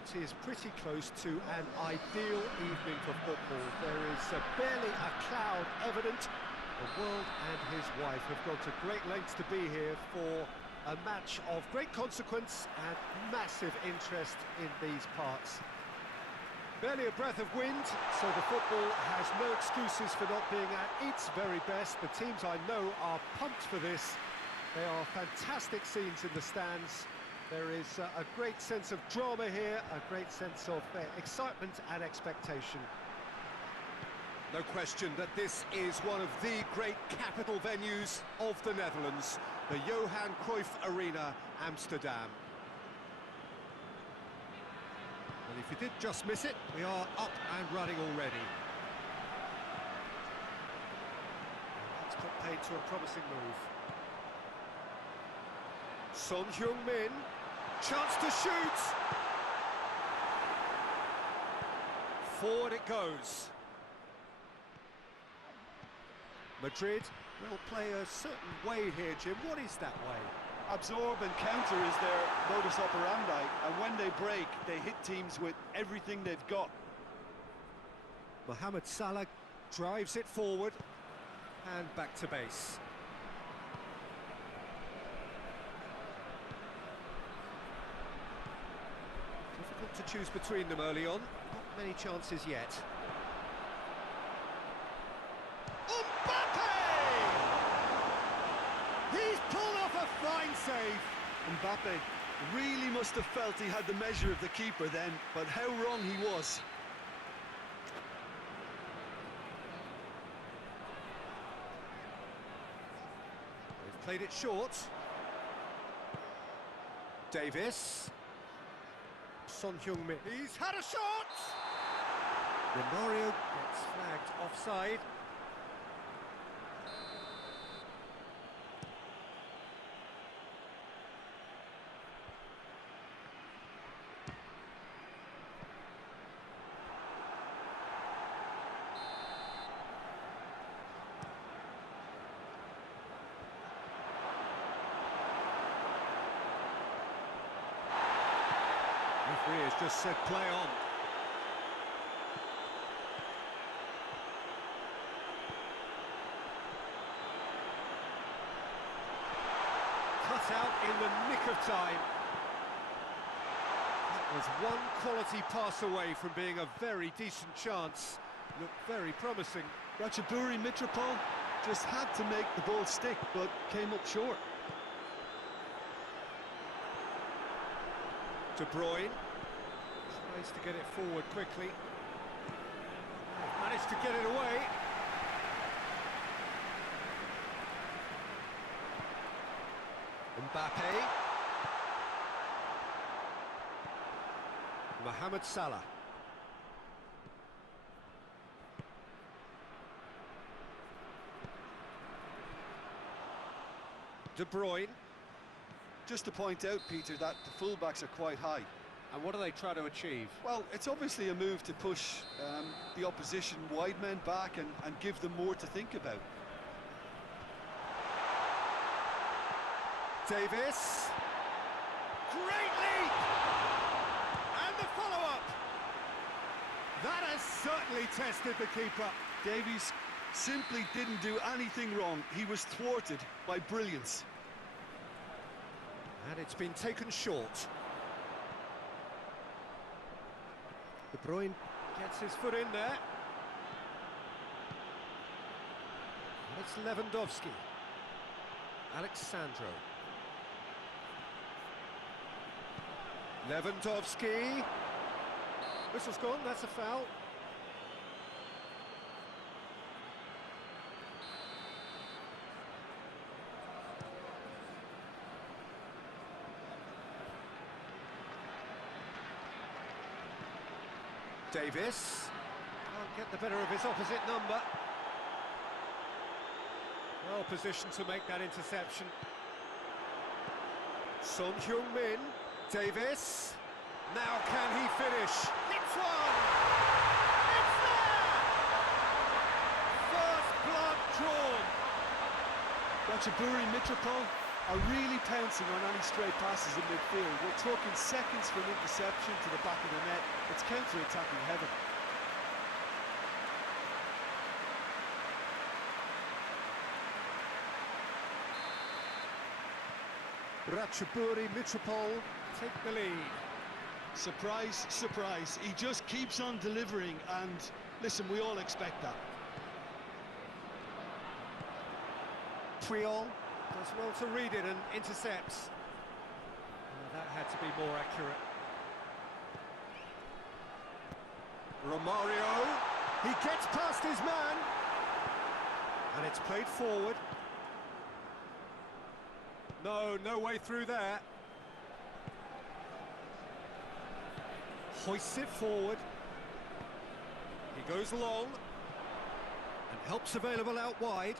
what is pretty close to an ideal evening for football. There is barely a cloud evident. The world and his wife have gone to great lengths to be here for a match of great consequence and massive interest in these parts. Barely a breath of wind, so the football has no excuses for not being at its very best. The teams I know are pumped for this. They are fantastic scenes in the stands. There is a great sense of drama here, a great sense of excitement and expectation. No question that this is one of the great capital venues of the Netherlands, the Johan Cruyff Arena, Amsterdam. And if you did just miss it, we are up and running already. That's put paid to a promising move. Son Heung-min, chance to shoot! Forward it goes. Madrid will play a certain way here, Jim. What is that way? Absorb and counter is their modus operandi, and when they break, they hit teams with everything they've got. Mohamed Salah drives it forward, and back to base. Difficult to choose between them early on, not many chances yet. He's pulled off a fine save. Mbappe really must have felt he had the measure of the keeper then, but how wrong he was. They've played it short. Davis. Son Heung-min. He's had a shot! Romario gets flagged offside. Referee has just said play on. Cut out in the nick of time. That was one quality pass away from being a very decent chance. Looked very promising. Ratchaburi Mitropol just had to make the ball stick, but came up short. De Bruyne tries to get it forward quickly. Managed to get it away. Mbappe. Mohamed Salah. De Bruyne. Just to point out, Peter, that the fullbacks are quite high. And what do they try to achieve? Well, it's obviously a move to push the opposition wide men back and give them more to think about. Davis. Great leap! And the follow-up! That has certainly tested the keeper. Davies simply didn't do anything wrong. He was thwarted by brilliance. And it's been taken short. De Bruyne gets his foot in there. And it's Lewandowski. Alexandro. Lewandowski. Whistle's gone, that's a foul. Davis can't get the better of his opposite number. Well positioned to make that interception. Son Heung-min. Davis. Now can he finish? Hits one! It's there! First blood drawn. Ratchaburi Mitropol are really pouncing on any stray passes in midfield. We're talking seconds from interception to the back of the net. It's counter-attacking heaven. Myclub take the lead. Surprise, surprise. He just keeps on delivering, and listen, we all expect that. Puyol does well to read it and intercepts. That had to be more accurate. Romario, he gets past his man, and it's played forward. No way through there. Hoists it forward. He goes long, and help's available out wide.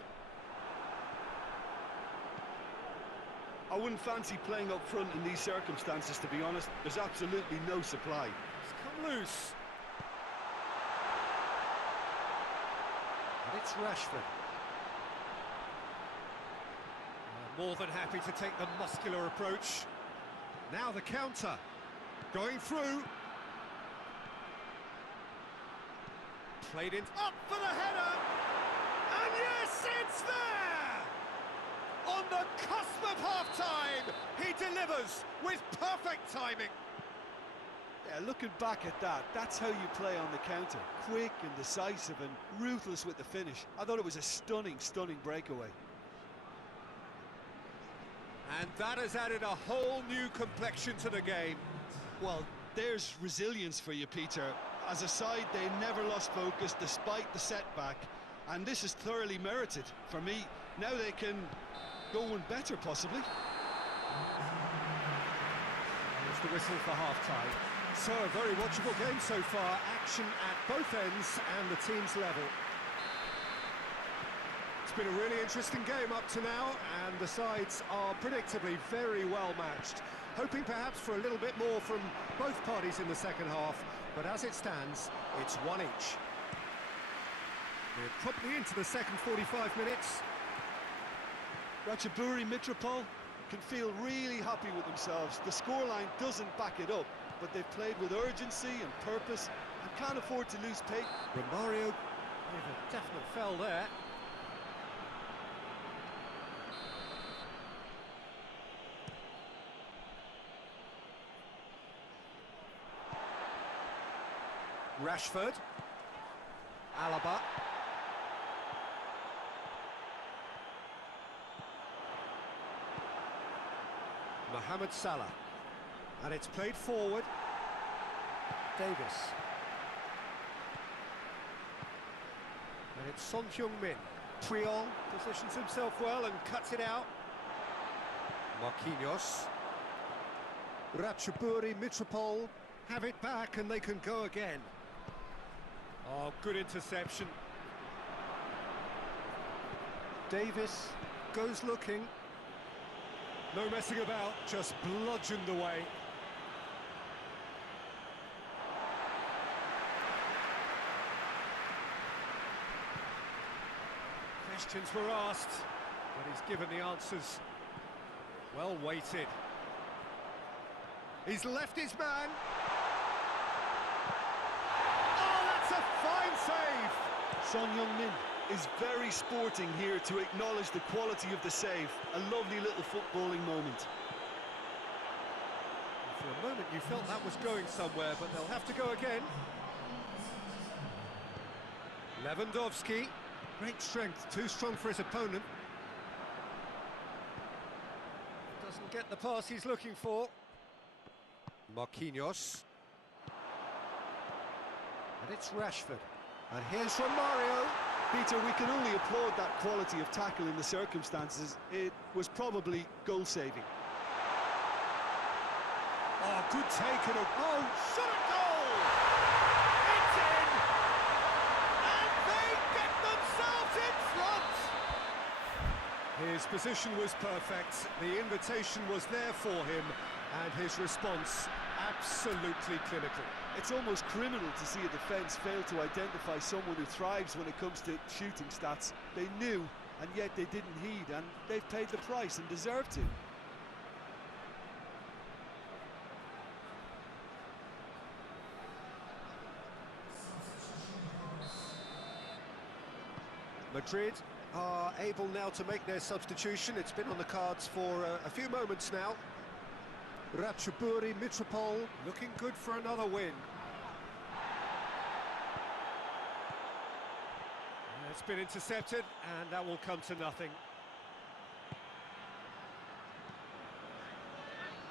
I wouldn't fancy playing up front in these circumstances, to be honest. There's absolutely no supply. It's come loose. And it's Rashford. More than happy to take the muscular approach. Now the counter. Going through. Played in. Up for the header! And yes, it's there! On the cusp of half-time, he delivers with perfect timing. Yeah, looking back at that, that's how you play on the counter. Quick and decisive and ruthless with the finish. I thought it was a stunning breakaway. And that has added a whole new complexion to the game. Well, there's resilience for you, Peter. As a side, they never lost focus despite the setback. And this is thoroughly merited. For me, now they can go one better, possibly. There's the whistle for half-time. So, a very watchable game so far. Action at both ends and the team's level. It's been a really interesting game up to now, and the sides are predictably very well matched. Hoping perhaps for a little bit more from both parties in the second half, but as it stands, it's one each. We're promptly into the second 45 minutes. Myclub can feel really happy with themselves. The scoreline doesn't back it up, but they've played with urgency and purpose and can't afford to lose pace. Romario with a definite foul there. Rashford, Alaba, Mohamed Salah, and it's played forward. Davis, and it's Son Heung-min. Puyol positions himself well and cuts it out. Marquinhos, Myclub have it back and they can go again. Oh, good interception. Davis goes looking. No messing about, just bludgeoned away. Questions were asked, but he's given the answers. Well weighted. He's left his man. Fine save! Son Heung-min is very sporting here to acknowledge the quality of the save. A lovely little footballing moment. For a moment you felt that was going somewhere, but they'll have to go again. Lewandowski, great strength, too strong for his opponent. Doesn't get the pass he's looking for. Marquinhos. And it's Rashford. And here's Romario. Peter, we can only applaud that quality of tackle in the circumstances. It was probably goal-saving. Oh, good take and a... Oh, shot a goal! It's in! And they get themselves in front! His position was perfect. The invitation was there for him. And his response, absolutely clinical. It's almost criminal to see a defence fail to identify someone who thrives when it comes to shooting stats. They knew, and yet they didn't heed, and they've paid the price and deserve to. Madrid are able now to make their substitution. It's been on the cards for a few moments now. Ratchaburi Mitropol looking good for another win. It's been intercepted, and that will come to nothing.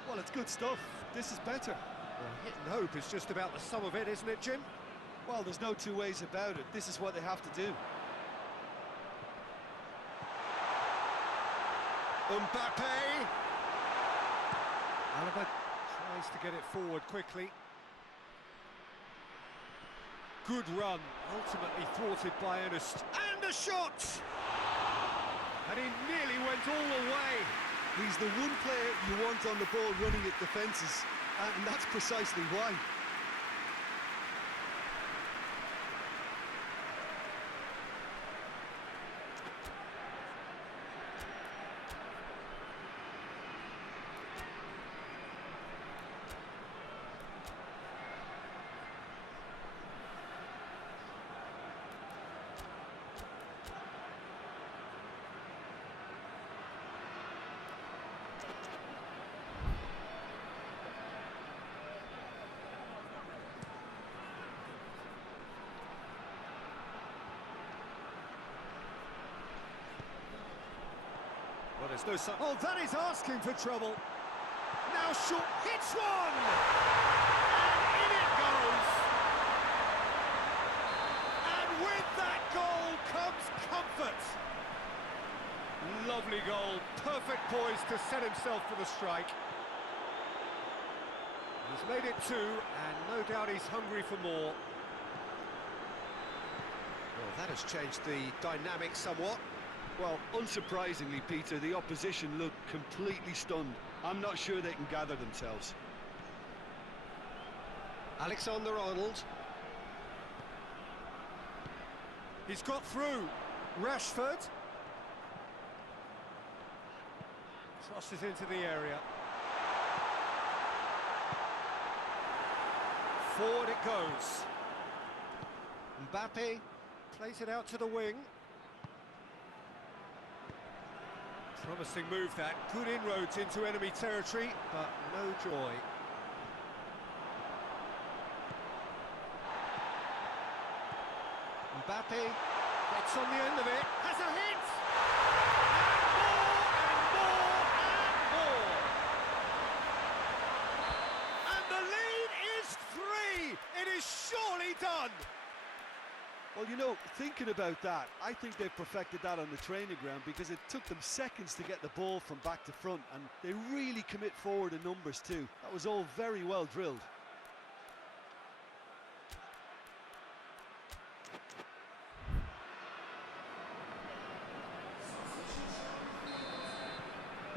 Well, it's good stuff. This is better. Well, hit and hope is just about the sum of it, isn't it, Jim? Well, there's no two ways about it. This is what they have to do. Mbappe! Alaba tries to get it forward quickly. Good run, ultimately thwarted by Ernest. And a shot! And he nearly went all the way. He's the one player you want on the ball running at defences, and that's precisely why. Well, there's no sign. Oh, that is asking for trouble. Now short hits one! And in it goes! And with that goal comes comfort. Lovely goal, perfect poise to set himself for the strike. He's made it two, and no doubt he's hungry for more. Well, that has changed the dynamic somewhat. Well, unsurprisingly, Peter, the opposition look completely stunned. I'm not sure they can gather themselves. Alexander-Arnold. He's got through. Rashford. Crosses into the area. Forward it goes. Mbappe plays it out to the wing. Promising move that, good inroads into enemy territory, but no joy. Mbappe gets on the end of it, has a hit! And more, and more, and more! And the lead is 3! It is surely done! Well, you know, thinking about that, I think they've perfected that on the training ground because it took them seconds to get the ball from back to front, and they really commit forward in numbers too. That was all very well drilled.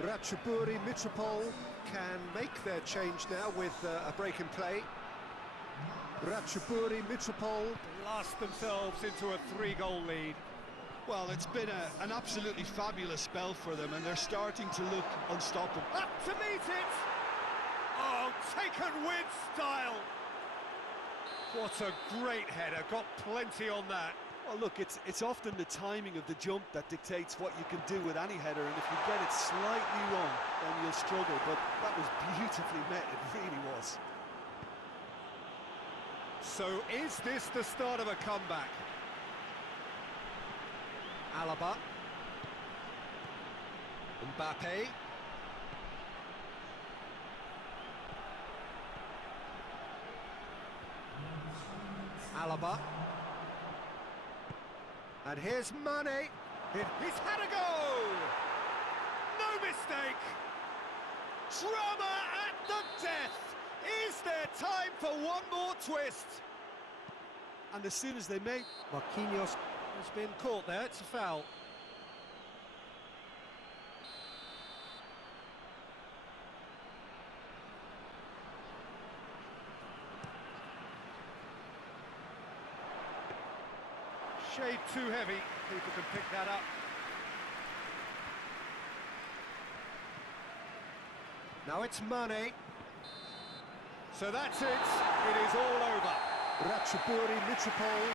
Ratchaburi Mitropol can make their change now with a break in play. Ratchaburi Mitropol blast themselves into a 3-goal lead. Well, it's been an absolutely fabulous spell for them, and they're starting to look unstoppable. Up to meet it! Oh, taken with style! What a great header, got plenty on that. Well, look, it's often the timing of the jump that dictates what you can do with any header, and if you get it slightly wrong, then you'll struggle, but that was beautifully met, it really was. So is this the start of a comeback? Alaba. Mbappe. Alaba. And here's Mane. He's had a go! No mistake! Drama at the death! Is there time for one more twist? And as soon as they make... Marquinhos has been caught there, it's a foul. Shade too heavy, people can pick that up. Now it's Mane. So that's it. It is all over. Ratchaburi Mitropol